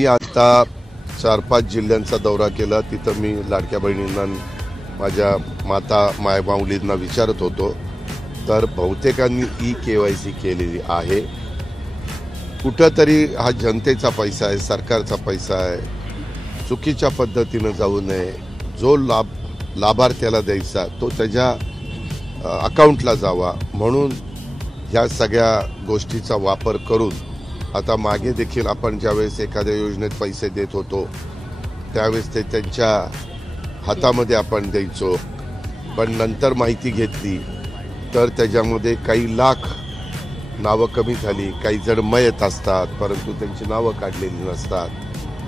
मी आता 4-5 जिल्ह्यांचा दौरा केला. तिथं मी लाडक्या बहिणींना, माझ्या माता मायमाऊलींना विचारत होतो. तर बहुतेकांनी ई-KYC केलेली आहे. कुठंतरी हा जनतेचा पैसा आहे, सरकारचा पैसा आहे. चुकीच्या पद्धतीनं जाऊ नये. जो लाभार्थ्याला द्यायचा तो त्याच्या अकाउंटला जावा, म्हणून ह्या सगळ्या गोष्टीचा वापर करून आता मागे देखील आपण ज्यावेळेस एखाद्या योजनेत पैसे देत होतो त्यावेळेस ते त्यांच्या हातामध्ये आपण द्यायचो. पण नंतर माहिती घेतली तर त्याच्यामध्ये काही लाख नावं कमी झाली. काही जण मयत असतात परंतु त्यांची नावं काढलेली नसतात.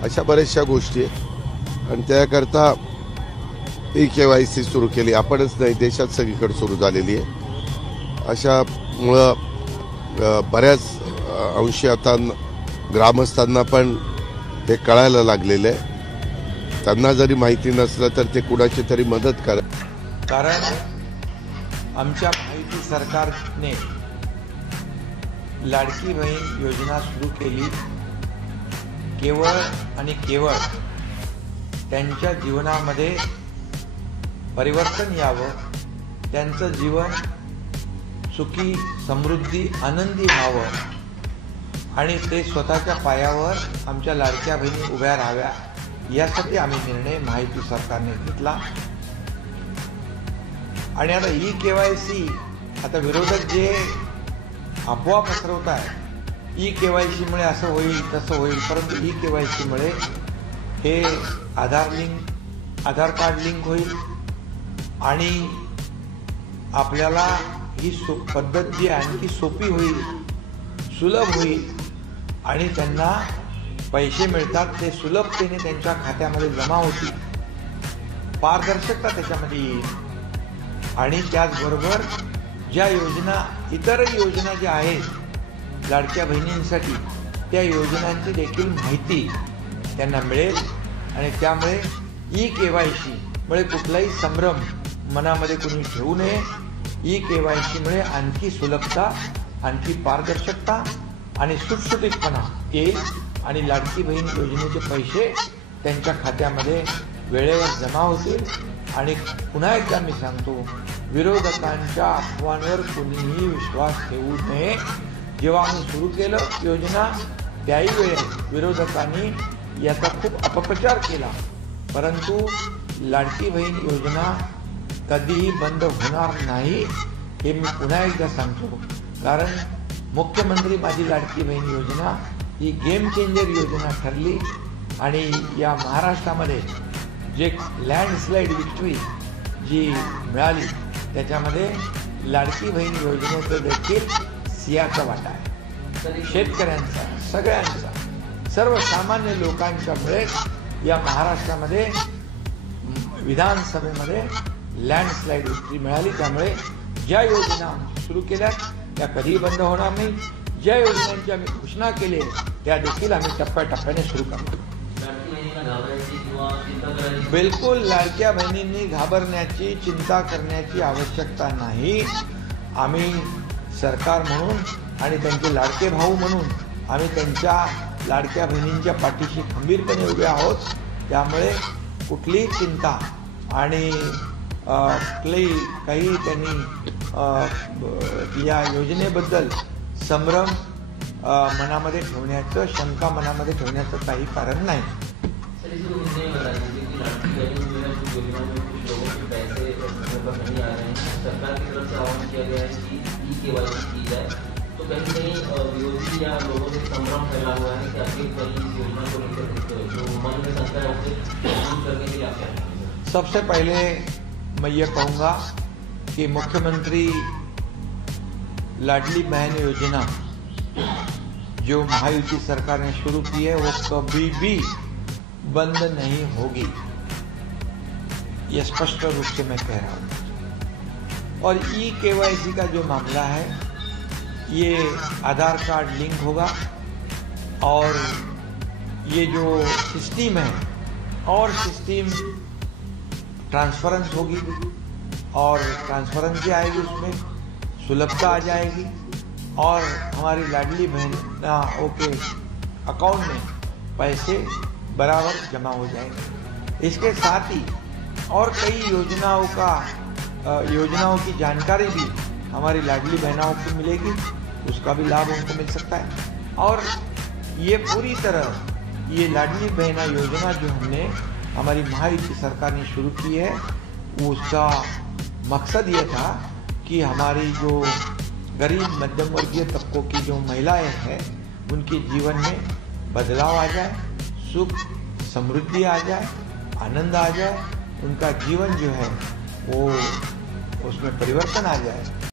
अशा बऱ्याचशा गोष्टी आहेत आणि त्याकरता ई-KYC सुरू केली. आपणच नाही, देशात सगळीकडे सुरू झालेली आहे. अशामुळं बऱ्याच अंशी आता ग्रामस्थांना पण हे कळायला लागलेलं आहे. त्यांना जरी माहिती नसलं तर ते कुणाची तरी मदत करा. कारण आमच्या महायुती सरकारने लाडकी बहीण योजना सुरू केली केवळ आणि केवळ त्यांच्या जीवनामध्ये परिवर्तन यावं, त्यांचं जीवन सुखी, समृद्धी, आनंदी व्हावं आणि ते स्वतःच्या पायावर आमच्या लाडक्या बहिणी उभ्या राहाव्या, यासाठी आम्ही निर्णय महायुती सरकारने घेतला. आणि आता ई-KYC, आता विरोधक जे अफवा पसरवत आहे ई-KYC मुळे असं होईल तसं होईल, परंतु ई-KYC मुळे हे आधार कार्ड लिंक होईल आणि आपल्याला ही पद्धत जी आणखी सोपी होईल, सुलभ होईल आणि त्यांना पैसे मिळतात ते सुलभतेने त्यांच्या खात्यामध्ये जमा होतील. पारदर्शकता त्याच्यामध्ये येईल आणि त्याचबरोबर ज्या योजना, इतरही योजना ज्या आहेत लाडक्या बहिणींसाठी, त्या योजनांची देखील माहिती त्यांना मिळेल आणि त्यामुळे ई-KYC मुळे कुठलाही संभ्रम मनामध्ये कोणी ठेवू नये. ई-KYC मुळे आणखी सुलभता, आणखी पारदर्शकता आणि सुटसुटीतपणा येईल आणि लाडकी बहीण योजनेचे पैसे त्यांच्या खात्यामध्ये वेळेवर जमा होतील. आणि पुन्हा एकदा मी सांगतो, विरोधकांच्या अफवांवर कोणीही विश्वास ठेवू नये. जेव्हा आम्ही सुरू केलं योजना त्याही वेळेस विरोधकांनी याचा खूप अपप्रचार केला, परंतु लाडकी बहीण योजना कधीही बंद होणार नाही हे मी पुन्हा एकदा सांगतो. कारण मुख्यमंत्री माझी लाडकी बहीण योजना ही गेम चेंजर योजना ठरली आणि या महाराष्ट्रामध्ये जे लँडस्लाईड विक्ट्री जी मिळाली त्याच्यामध्ये लाडकी बहीण योजनेचं देखील सिंहाचा वाटा आहे. शेतकऱ्यांचा, सगळ्यांचा, सर्वसामान्य लोकांच्यामुळे या महाराष्ट्रामध्ये विधानसभेमध्ये लँडस्लाईड विक्ट्री मिळाली. त्यामुळे ज्या योजना सुरू केल्यात त्या कधीही बंद होणार नाही. ज्या योजनांची आम्ही घोषणा केली त्या देखील आम्ही टप्प्याटप्प्याने सुरू करतो. बिलकुल लाडक्या बहिणींनी घाबरण्याची, चिंता करण्याची आवश्यकता नाही. आम्ही सरकार म्हणून आणि त्यांचे लाडके भाऊ म्हणून आम्ही त्यांच्या लाडक्या बहिणींच्या पाठीशी खंबीरपणे उभे आहोत. त्यामुळे कुठलीही चिंता आणि काही त्यांनी या योजनेबद्दल संभ्रम मनामध्ये ठेवण्याचं, शंका मनामध्ये ठेवण्याचं काही कारण नाही. सबसे पहले मैं ये कहूँगा कि मुख्यमंत्री लाडली बहन योजना जो महायुति सरकार ने शुरू की है वो कभी भी बंद नहीं होगी, ये स्पष्ट रूप से मैं कह रहा हूँ. और ई-KYC का जो मामला है ये आधार कार्ड लिंक होगा और ये जो सिस्टम है और सिस्टम ट्रांसपेरेंस होगी और ट्रांसपेरेंसी आएगी, उसमें सुलभता आ जाएगी और हमारी लाडली बहन के अकाउंट में पैसे बराबर जमा हो जाएंगे। इसके साथ ही और कई योजनाओं की जानकारी भी हमारी लाडली बहनाओं को मिलेगी, उसका भी लाभ उनको मिल सकता है। और ये पूरी तरह ये लाडली बहना योजना जो हमने हमारी महायुति सरकार ने शुरू की है, उसका मकसद ये था कि हमारी जो गरीब मध्यम वर्गीय तबकों की जो महिलाएं हैं उनके जीवन में बदलाव आ जाए, सुख समृद्धि आ जाए, आनंद आ जाए, उनका जीवन जो है वो उसमें परिवर्तन आ जाए।